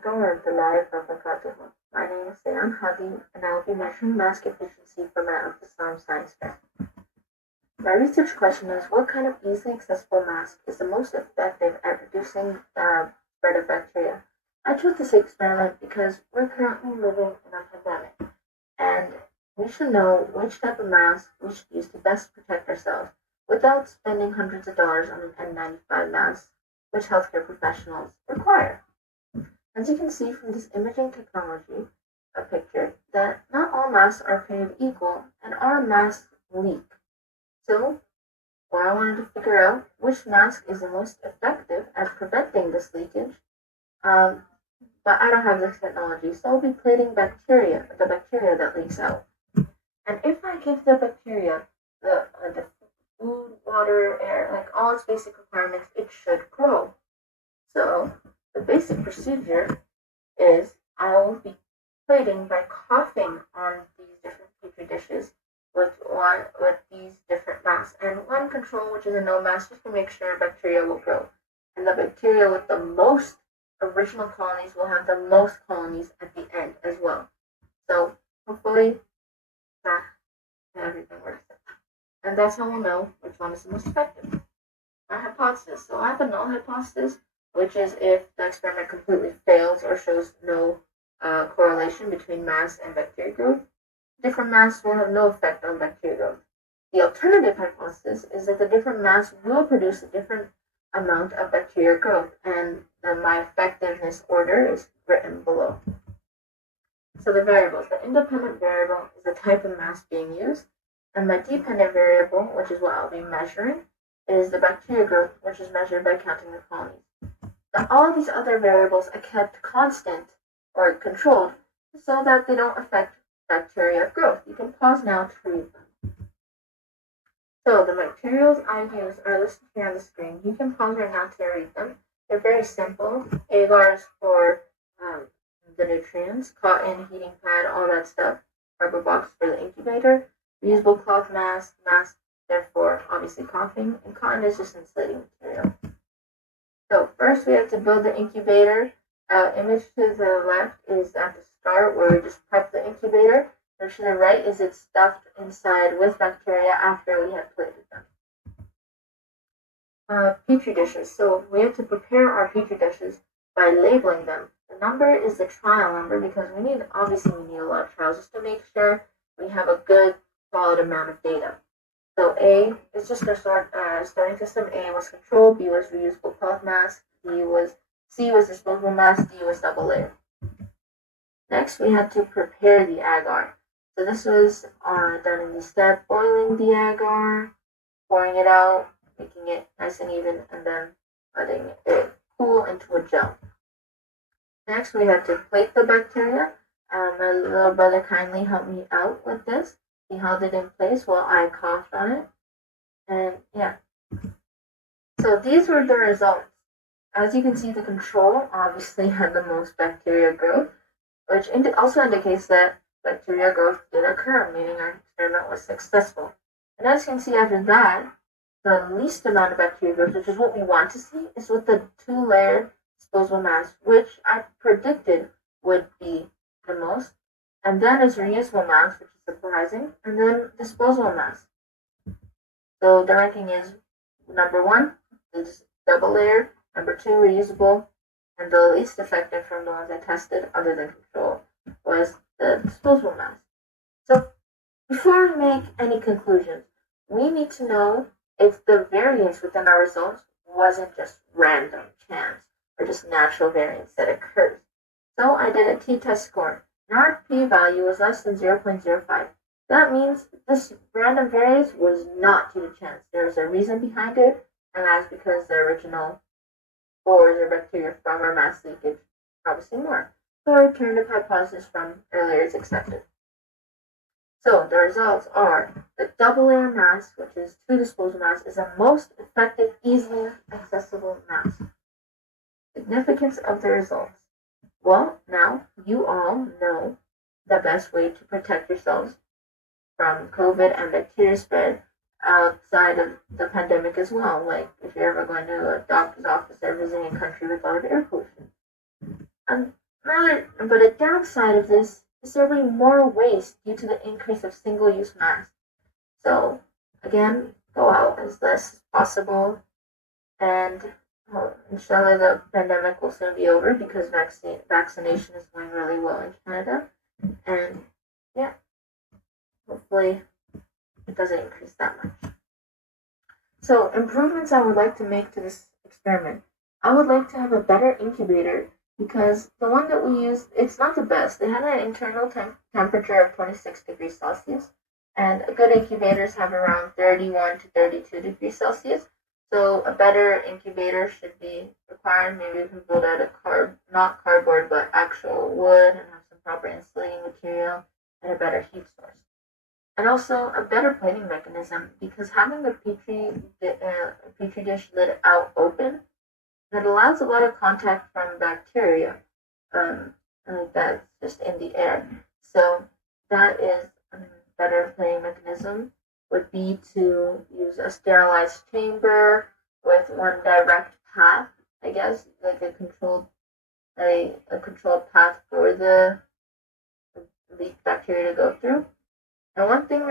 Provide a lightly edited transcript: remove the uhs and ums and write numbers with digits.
Assalamualaikum warahmatullahi wabarakatuh. My name is Zayyan, Hadi, and I will be measuring mask efficiency for my Abdus science fair. My research question is, what kind of easily accessible mask is the most effective at reducing the spread of bacteria? I chose this experiment because we're currently living in a pandemic, and we should know which type of mask we should use to best protect ourselves without spending hundreds of dollars on an N95 mask, which healthcare professionals require. As you can see from this imaging technology a picture, that not all masks are created equal and our masks leak. So, I wanted to figure out which mask is the most effective at preventing this leakage. Um, but I don't have this technology, so I'll be plating the bacteria that leaks out. And if I give the bacteria the food, water, air, like all its basic requirements, it should grow. So the basic procedure is I will be plating by coughing on these different petri dishes with these different masks, and one control, which is a no mask, just to make sure bacteria will grow. And the bacteria with the most original colonies will have the most colonies at the end as well. So hopefully that everything works out. And that's how we'll know which one is the most effective. My hypothesis. So I have a null hypothesis, which is if the experiment completely fails or shows no correlation between mass and bacteria growth, different masks will have no effect on bacteria growth. The alternative hypothesis is that the different masks will produce a different amount of bacteria growth, and my effectiveness order is written below. So the variables. The independent variable is the type of mask being used, and my dependent variable, which is what I'll be measuring, is the bacteria growth, which is measured by counting the colonies. Now, all of these other variables are kept constant or controlled so that they don't affect bacteria growth. You can pause now to read them. So the materials I use are listed here on the screen. You can pause right now to read them. They're very simple. Agars for the nutrients, cotton, heating pad, all that stuff. Rubber box for the incubator. Reusable cloth mask, therefore obviously coughing, and cotton is just insulating material. So first we have to build the incubator. Image to the left is at the start where we just prep the incubator. And to the right is it's stuffed inside with bacteria after we have plated them. Petri dishes. So we have to prepare our petri dishes by labeling them. The number is the trial number because we need a lot of trials just to make sure we have a good solid amount of data. So A is just our starting system. A was control, B was reusable cloth mask, C was disposable mask, D was double layer. Next, we had to prepare the agar. So this was done in the step, boiling the agar, pouring it out, making it nice and even, and then letting it cool into a gel. Next, we had to plate the bacteria. My little brother kindly helped me out with this. He held it in place while I coughed on it. And yeah. So these were the results. As you can see, the control obviously had the most bacteria growth, which also indicates that bacteria growth did occur, meaning our experiment was successful. And as you can see after that, the least amount of bacteria growth, which is what we want to see, is with the two-layer disposable mask, which I predicted would be the most. And then is reusable mask, which is surprising, and then disposable mask. So the ranking is number 1 is double layer, number 2 reusable, and the least effective from the ones I tested, other than control, was the disposable mask. So before we make any conclusions, we need to know if the variance within our results wasn't just random chance or just natural variance that occurs. So I did a t-test score. And our p-value was less than 0.05. That means this random variance was not due to chance. There was a reason behind it, and that's because the original spores or bacteria from our mass leakage obviously more. So our alternative hypothesis from earlier is accepted. So the results are the double layer mask, which is 2 disposable masks, is the most effective, easily accessible mask. Significance of the results. Well, now you all know the best way to protect yourselves from COVID and bacteria spread outside of the pandemic as well. Like if you're ever going to a doctor's office or visiting a country with a lot of air pollution. And But a downside of this is there will be more waste due to the increase of single-use masks. So again, go out as less as possible, and inshallah the pandemic will soon be over because vaccination is going really well in Canada, and yeah, hopefully it doesn't increase that much. So improvements I would like to make to this experiment. I would like to have a better incubator because the one that we used, it's not the best. They had an internal temperature of 26 degrees Celsius, and good incubators have around 31 to 32 degrees Celsius. So a better incubator should be required. Maybe we can build out not cardboard, but actual wood and have some proper insulating material and a better heat source. And also a better plating mechanism because having the petri dish lid out open, it allows a lot of contact from bacteria that's just in the air. So that is a better plating mechanism would be to use a sterilized chamber with one direct path, I guess, like a controlled path for the leak bacteria to go through. And one thing